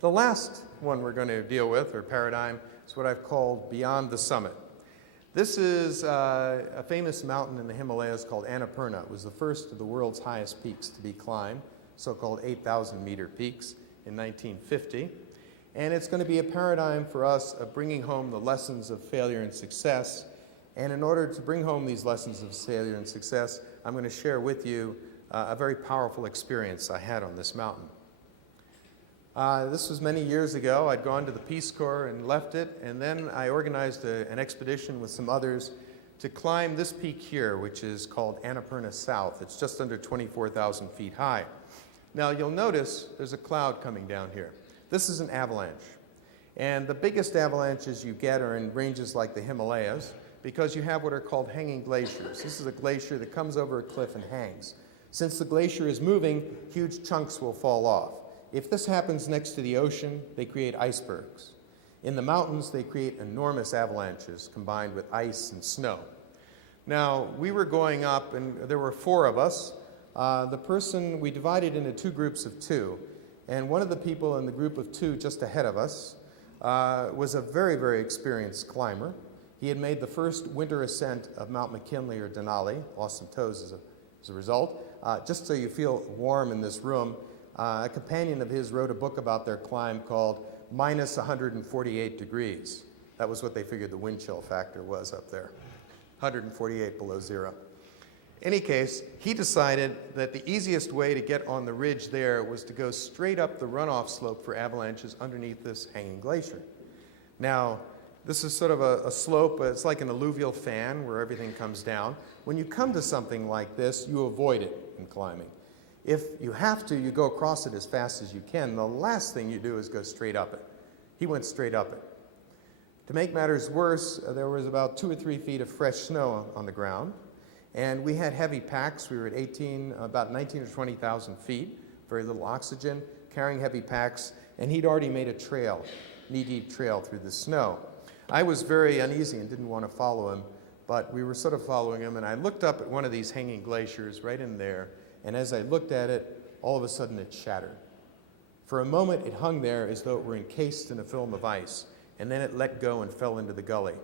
The last one we're going to deal with, or paradigm, is what I've called beyond the summit. This is a famous mountain in the Himalayas called Annapurna. It was the first of the world's highest peaks to be climbed, so-called 8,000-meter peaks in 1950. And it's going to be a paradigm for us of bringing home the lessons of failure and success. And in order to bring home these lessons of failure and success, I'm going to share with you a very powerful experience I had on this mountain. This was many years ago. I'd gone to the Peace Corps and left it, and then I organized an expedition with some others to climb this peak here, which is called Annapurna South. It's just under 24,000 feet high. Now, you'll notice there's a cloud coming down here. This is an avalanche. And the biggest avalanches you get are in ranges like the Himalayas, because you have what are called hanging glaciers. This is a glacier that comes over a cliff and hangs. Since the glacier is moving, huge chunks will fall off. If this happens next to the ocean, they create icebergs. In the mountains, they create enormous avalanches combined with ice and snow. Now, we were going up, and there were 4 of us. We divided into 2 groups of 2. And one of the people in the group of 2 just ahead of us was a very, very experienced climber. He had made the first winter ascent of Mount McKinley or Denali, lost some toes as a result. Just so you feel warm in this room, a companion of his wrote a book about their climb called Minus 148 Degrees. That was what they figured the wind chill factor was up there, 148 below zero. In any case, he decided that the easiest way to get on the ridge there was to go straight up the runoff slope for avalanches underneath this hanging glacier. Now, this is sort of a slope, it's like an alluvial fan where everything comes down. When you come to something like this, you avoid it in climbing. If you have to, you go across it as fast as you can. The last thing you do is go straight up it. He went straight up it. To make matters worse, there was about 2 or 3 feet of fresh snow on the ground. And we had heavy packs. We were at about 19 or 20,000 feet, very little oxygen, carrying heavy packs. And he'd already made a trail, knee-deep trail through the snow. I was very uneasy and didn't want to follow him, but we were sort of following him. And I looked up at one of these hanging glaciers right in there. And as I looked at it, all of a sudden it shattered. For a moment, it hung there as though it were encased in a film of ice, and then it let go and fell into the gully.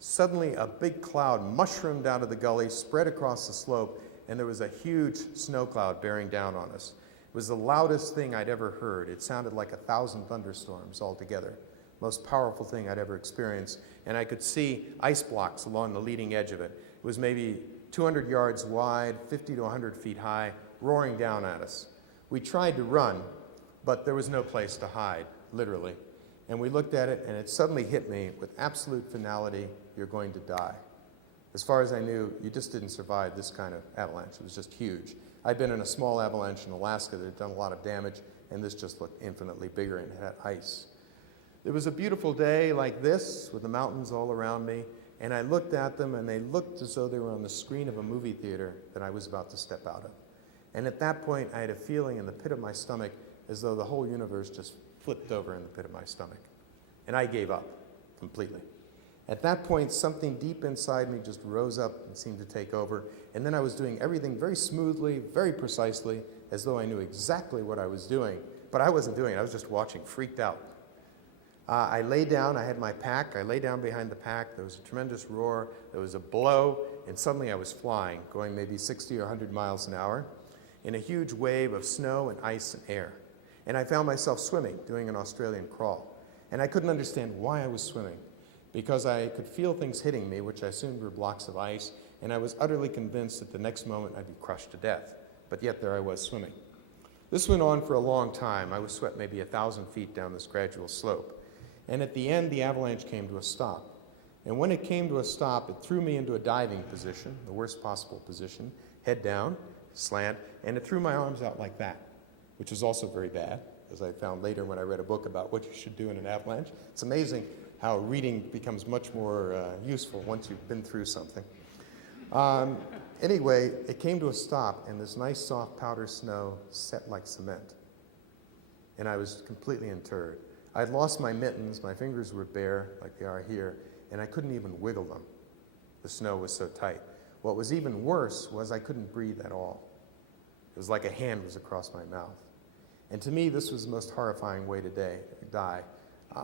Suddenly, a big cloud mushroomed out of the gully, spread across the slope, and there was a huge snow cloud bearing down on us. It was the loudest thing I'd ever heard. It sounded like 1,000 thunderstorms altogether. Most powerful thing I'd ever experienced. And I could see ice blocks along the leading edge of it. It was maybe 200 yards wide, 50 to 100 feet high, roaring down at us. We tried to run, but there was no place to hide, literally. And we looked at it, and it suddenly hit me with absolute finality: you're going to die. As far as I knew, you just didn't survive this kind of avalanche. It was just huge. I'd been in a small avalanche in Alaska that had done a lot of damage, and this just looked infinitely bigger and had ice. It was a beautiful day like this, with the mountains all around me, and I looked at them, and they looked as though they were on the screen of a movie theater that I was about to step out of. And at that point, I had a feeling in the pit of my stomach as though the whole universe just flipped over in the pit of my stomach. And I gave up completely. At that point, something deep inside me just rose up and seemed to take over. And then I was doing everything very smoothly, very precisely, as though I knew exactly what I was doing. But I wasn't doing it. I was just watching, freaked out. I lay down. I had my pack. I lay down behind the pack. There was a tremendous roar. There was a blow. And suddenly I was flying, going maybe 60 or 100 miles an hour in a huge wave of snow and ice and air. And I found myself swimming, doing an Australian crawl. And I couldn't understand why I was swimming, because I could feel things hitting me, which I assumed were blocks of ice, and I was utterly convinced that the next moment I'd be crushed to death. But yet there I was swimming. This went on for a long time. I was swept maybe 1,000 feet down this gradual slope. And at the end, the avalanche came to a stop. And when it came to a stop, it threw me into a diving position, the worst possible position, head down, slant, and it threw my arms out like that, which was also very bad, as I found later when I read a book about what you should do in an avalanche. It's amazing how reading becomes much more useful once you've been through something. Anyway, it came to a stop, and this nice soft powder snow set like cement. And I was completely interred. I'd lost my mittens, my fingers were bare, like they are here, and I couldn't even wiggle them. The snow was so tight. What was even worse was I couldn't breathe at all. It was like a hand was across my mouth. And to me, this was the most horrifying way to die.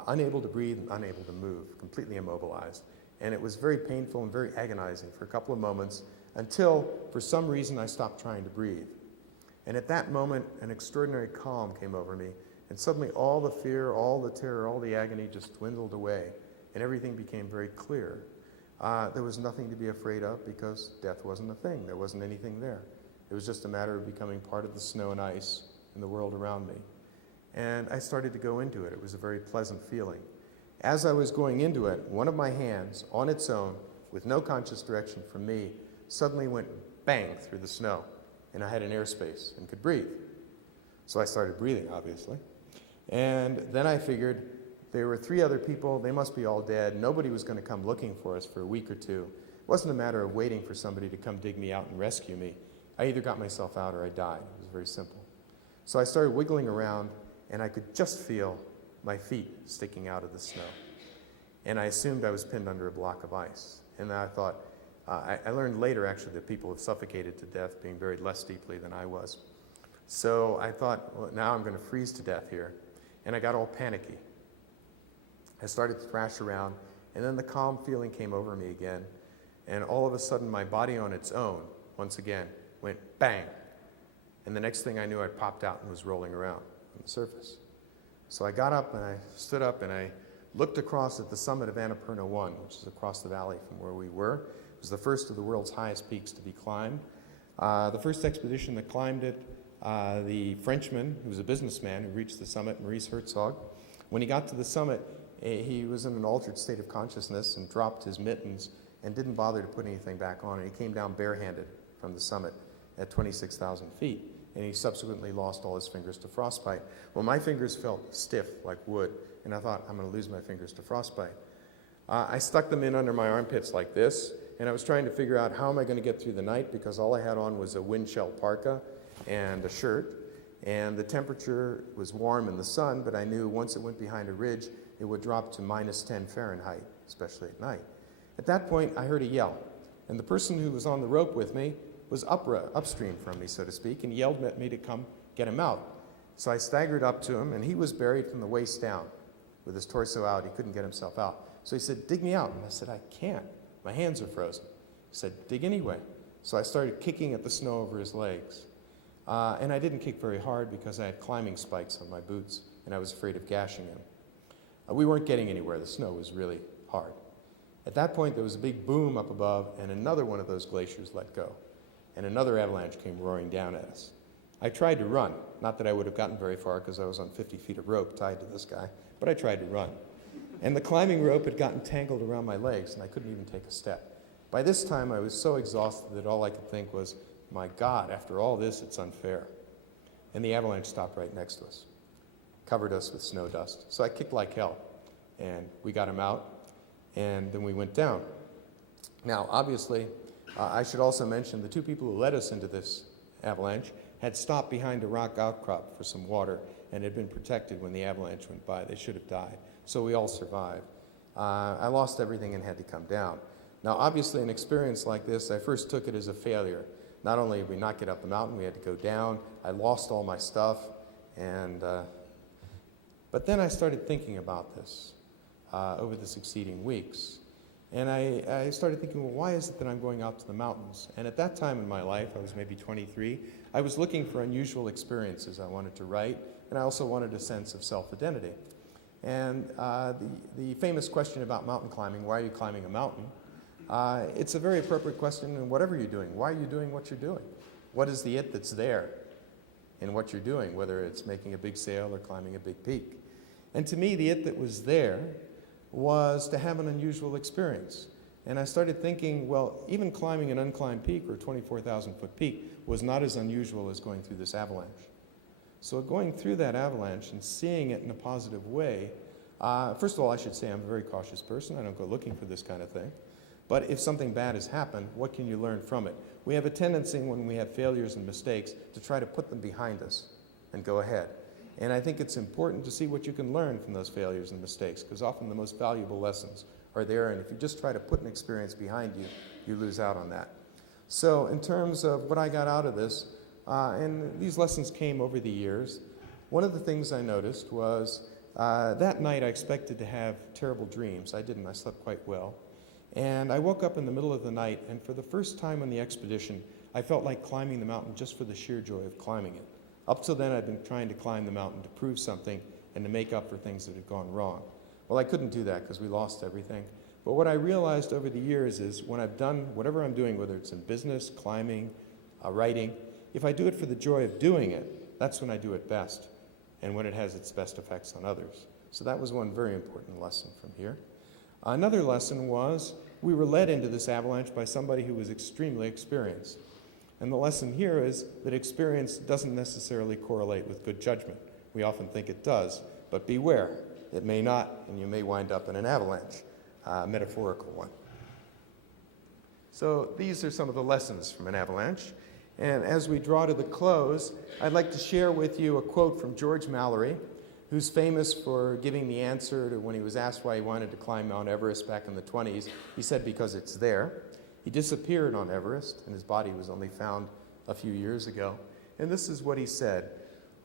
Unable to breathe and unable to move, completely immobilized. And it was very painful and very agonizing for a couple of moments until, for some reason, I stopped trying to breathe. And at that moment, an extraordinary calm came over me, and suddenly all the fear, all the terror, all the agony just dwindled away, and everything became very clear. There was nothing to be afraid of because death wasn't a thing. There wasn't anything there. It was just a matter of becoming part of the snow and ice in the world around me. And I started to go into it. It was a very pleasant feeling. As I was going into it, one of my hands, on its own, with no conscious direction from me, suddenly went bang through the snow, and I had an airspace and could breathe. So I started breathing, obviously. And then I figured there were 3 other people. They must be all dead. Nobody was going to come looking for us for a week or 2. It wasn't a matter of waiting for somebody to come dig me out and rescue me. I either got myself out or I died. It was very simple. So I started wiggling around, and I could just feel my feet sticking out of the snow. And I assumed I was pinned under a block of ice. And I thought, I learned later, actually, that people have suffocated to death being buried less deeply than I was. So I thought, well, now I'm going to freeze to death here. And I got all panicky. I started to thrash around, and then the calm feeling came over me again. And all of a sudden, my body on its own, once again, went bang. And the next thing I knew, I popped out and was rolling around on the surface. So I got up, and I stood up, and I looked across at the summit of Annapurna 1, which is across the valley from where we were. It was the first of the world's highest peaks to be climbed. The first expedition that climbed it, the Frenchman, who was a businessman who reached the summit, Maurice Herzog, when he got to the summit, he was in an altered state of consciousness and dropped his mittens and didn't bother to put anything back on. And he came down barehanded from the summit at 26,000 feet. And he subsequently lost all his fingers to frostbite. Well, my fingers felt stiff like wood, and I thought, I'm going to lose my fingers to frostbite. I stuck them in under my armpits like this, and I was trying to figure out how am I going to get through the night, because all I had on was a wind shell parka and a shirt, and the temperature was warm in the sun, but I knew once it went behind a ridge, it would drop to -10 Fahrenheit, especially at night. At that point, I heard a yell, and the person who was on the rope with me was upstream from me, so to speak, and yelled at me to come get him out. So I staggered up to him, and he was buried from the waist down. With his torso out, he couldn't get himself out. So he said, dig me out. And I said, I can't. My hands are frozen. He said, dig anyway. So I started kicking at the snow over his legs. And I didn't kick very hard because I had climbing spikes on my boots, and I was afraid of gashing him. We weren't getting anywhere. The snow was really hard. At that point, there was a big boom up above, and another one of those glaciers let go. And another avalanche came roaring down at us. I tried to run. Not that I would have gotten very far because I was on 50 feet of rope tied to this guy, but I tried to run. And the climbing rope had gotten tangled around my legs, and I couldn't even take a step. By this time, I was so exhausted that all I could think was, my God, after all this, it's unfair. And the avalanche stopped right next to us, covered us with snow dust. So I kicked like hell, and we got him out, and then we went down. Now, obviously, I should also mention the 2 people who led us into this avalanche had stopped behind a rock outcrop for some water and had been protected when the avalanche went by. They should have died. So we all survived. I lost everything and had to come down. Now, obviously, an experience like this, I first took it as a failure. Not only did we not get up the mountain, we had to go down. I lost all my stuff. But then I started thinking about this over the succeeding weeks. And I started thinking, well, why is it that I'm going out to the mountains? And at that time in my life, I was maybe 23, I was looking for unusual experiences I wanted to write, and I also wanted a sense of self-identity. And the famous question about mountain climbing, why are you climbing a mountain? It's a very appropriate question, and whatever you're doing, why are you doing what you're doing? What is the it that's there in what you're doing, whether it's making a big sail or climbing a big peak? And to me, the it that was there was to have an unusual experience. And I started thinking, well, even climbing an unclimbed peak or a 24,000-foot peak was not as unusual as going through this avalanche. So going through that avalanche and seeing it in a positive way, first of all, I should say I'm a very cautious person. I don't go looking for this kind of thing. But if something bad has happened, what can you learn from it? We have a tendency when we have failures and mistakes to try to put them behind us and go ahead. And I think it's important to see what you can learn from those failures and mistakes, because often the most valuable lessons are there, and if you just try to put an experience behind you, you lose out on that. So in terms of what I got out of this, and these lessons came over the years, one of the things I noticed was that night I expected to have terrible dreams. I didn't. I slept quite well. And I woke up in the middle of the night, and for the first time on the expedition, I felt like climbing the mountain just for the sheer joy of climbing it. Up till then, I'd been trying to climb the mountain to prove something and to make up for things that had gone wrong. Well, I couldn't do that because we lost everything. But what I realized over the years is when I've done whatever I'm doing, whether it's in business, climbing, writing, if I do it for the joy of doing it, that's when I do it best and when it has its best effects on others. So that was one very important lesson from here. Another lesson was we were led into this avalanche by somebody who was extremely experienced. And the lesson here is that experience doesn't necessarily correlate with good judgment. We often think it does, but beware. It may not, and you may wind up in an avalanche, a metaphorical one. So these are some of the lessons from an avalanche. And as we draw to the close, I'd like to share with you a quote from George Mallory, who's famous for giving the answer to when he was asked why he wanted to climb Mount Everest back in the 20s. He said because it's there. He disappeared on Everest, and his body was only found a few years ago. And this is what he said: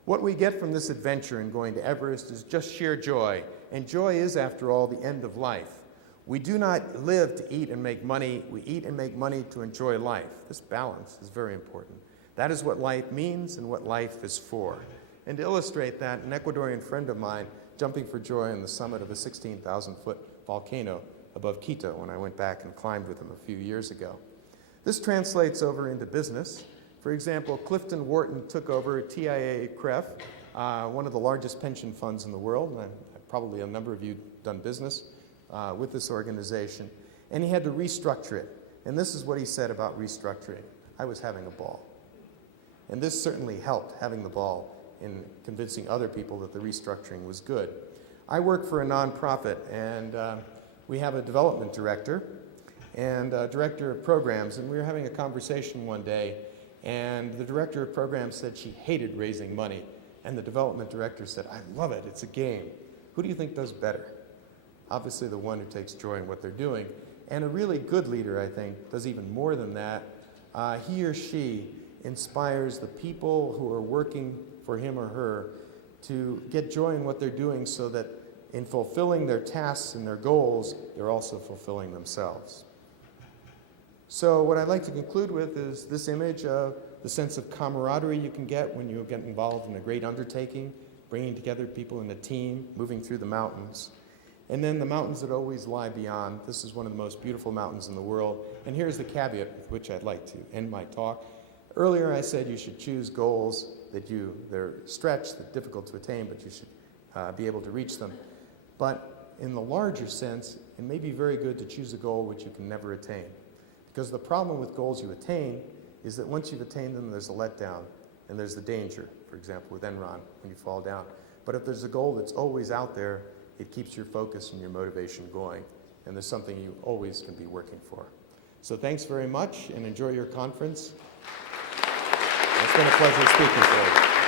"What we get from this adventure in going to Everest is just sheer joy, and joy is, after all, the end of life. We do not live to eat and make money. We eat and make money to enjoy life." This balance is very important. That is what life means and what life is for. And to illustrate that, an Ecuadorian friend of mine jumping for joy on the summit of a 16,000-foot volcano above Quito when I went back and climbed with him a few years ago. This translates over into business. For example, Clifton Wharton took over TIAA-CREF, one of the largest pension funds in the world, and probably a number of you done business with this organization, and he had to restructure it. And this is what he said about restructuring: "I was having a ball." And this certainly helped, having the ball, in convincing other people that the restructuring was good. I work for a nonprofit, and we have a development director and a director of programs, and we were having a conversation one day, and the director of programs said she hated raising money, and the development director said, "I love it, it's a game." Who do you think does better? Obviously the one who takes joy in what they're doing. And a really good leader, I think, does even more than that. He or she inspires the people who are working for him or her to get joy in what they're doing, so that in fulfilling their tasks and their goals, they're also fulfilling themselves. So what I'd like to conclude with is this image of the sense of camaraderie you can get when you get involved in a great undertaking, bringing together people in a team, moving through the mountains. And then the mountains that always lie beyond. This is one of the most beautiful mountains in the world. And here's the caveat with which I'd like to end my talk. Earlier I said you should choose goals they're stretched, they're difficult to attain, but you should be able to reach them. But in the larger sense, it may be very good to choose a goal which you can never attain. Because the problem with goals you attain is that once you've attained them, there's a letdown, and there's the danger, for example, with Enron, when you fall down. But if there's a goal that's always out there, it keeps your focus and your motivation going, and there's something you always can be working for. So thanks very much, and enjoy your conference. It's been a pleasure speaking for you.